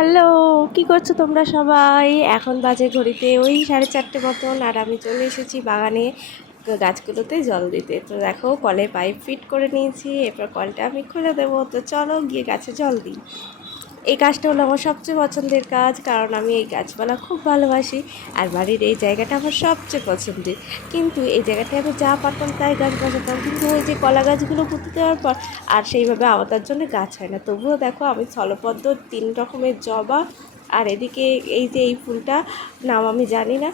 Hello, কি করছো তোমরা সবাই? এখন বাজে ঘড়িতে ওই 4:30 মতন, আর আমি চলে এসেছি বাগানে গাছগুলোতে জল দিতে। তো দেখো, কলে পাইপ ফিট করে নিয়েছি, এরপর কলটা আমি খুলে দেবো। তো চলো গিয়ে গাছে জল দিই। এই কাজটা হলো আমার সবচেয়ে পছন্দের কাজ, কারণ আমি এই গাছপালা খুব ভালোবাসি। আর বাড়ির এই জায়গাটা আমার সবচেয়ে পছন্দের। কিন্তু এই জায়গাটায় আমি যা পারতাম তাই গাছ বসাতাম, কিন্তু ওই যে কলা গাছগুলো পুঁতে দেওয়ার পর আর সেইভাবে আবাদার জন্য গাছ হয় না। তবুও দেখো, আমি স্থলপদ্ম 3 রকমের জবা, আর এদিকে এই যে এই ফুলটা নাম আমি জানি না,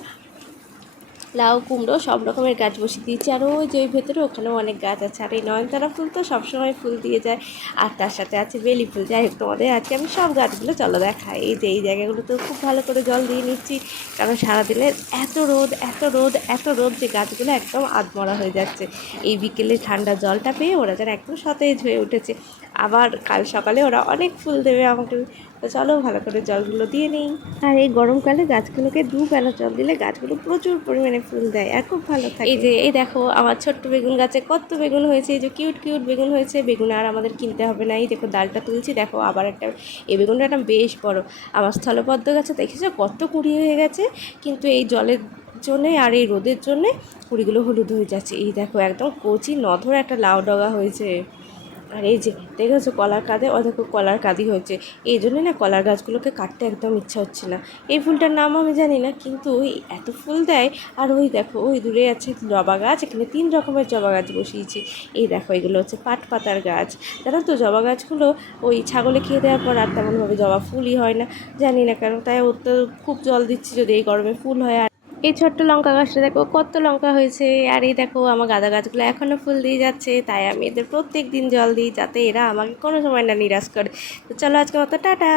লাউ কুমড়ো সব রকমের গাছ বসিয়ে দিয়েছি। আর ওই যে ওই ভেতরে ওখানেও অনেক গাছ আছে। আর এই নয়নতারা ফুল তো সবসময় ফুল দিয়ে যায়, আর তার সাথে আছে বেলি ফুল। যাই হোক, তোমাদের আজকে আমি সব গাছগুলো চলো দেখাই। এই যে এই জায়গাগুলোতেও খুব ভালো করে জল দিয়ে নিচ্ছি, কারণ সারাদিনের এত রোদ এত রোদ এত রোদ যে গাছগুলো একদম আধমরা হয়ে যাচ্ছে। এই বিকেলে ঠান্ডা জলটা পেয়ে ওরা যেন একদম সতেজ হয়ে উঠেছে। আবার কাল সকালে ওরা অনেক ফুল দেবে আমাকে। তো চলো ভালো করে জলগুলো দিয়ে নিই। আর এই গরমকালে গাছগুলোকে দুবেলা জল দিলে গাছগুলো প্রচুর পরিমাণে ফুল দেয় আর খুব ভালো থাকে। এই যে এই দেখো, আমার ছোট্ট বেগুন গাছে কত বেগুন হয়েছে। এই যে কিউট কিউট বেগুন হয়েছে। বেগুন আর আমাদের কিনতে হবে না। এই দেখো ডালটা তুলছি, দেখো আবার একটা, এই বেগুনটা একটা বেশ বড়। আমার স্থলপদ্ম গাছে দেখেছো কত কুড়ি হয়ে গেছে, কিন্তু এই জলের জন্যে আর এই রোদের জন্যে কুড়িগুলো হলুদ হয়ে যাচ্ছে। এই দেখো একদম কচি নধর একটা লাউ ডগা হয়েছে। আর এই যে দেখেছো কলার কাঁধে, ও দেখো কলার কাঁদি হয়েছে। এই জন্যে না কলার গাছগুলোকে কাটতে একদম ইচ্ছা হচ্ছে না। এই ফুলটার নাম আমি জানি না, কিন্তু এত ফুল দেয়। আর ওই দেখো ওই দূরে আছে জবা গাছ, এখানে 3 রকমের জবা গাছ বসিয়েছি। এই দেখো এগুলো হচ্ছে পাট পাতার গাছ। জানো তো জবা গাছগুলো ওই ছাগলে খেয়ে দেওয়ার পর আর তেমনভাবে জবা ফুলই হয় না, জানি না কেন। তাই ওর তো খুব জল দিচ্ছি, যদি এই গরমে ফুল হয়। আর এই ছোট্ট লঙ্কা গাছটা দেখো কত লঙ্কা হয়েছে। আর এই দেখো আমার গাঁদা গাছগুলো এখনও ফুল দিয়ে যাচ্ছে, তাই আমি এদের প্রত্যেক দিন জল দিই, যাতে এরা আমাকে কোনো সময় না নিরাশ করে। তো চলো আজকে মতো টাটা।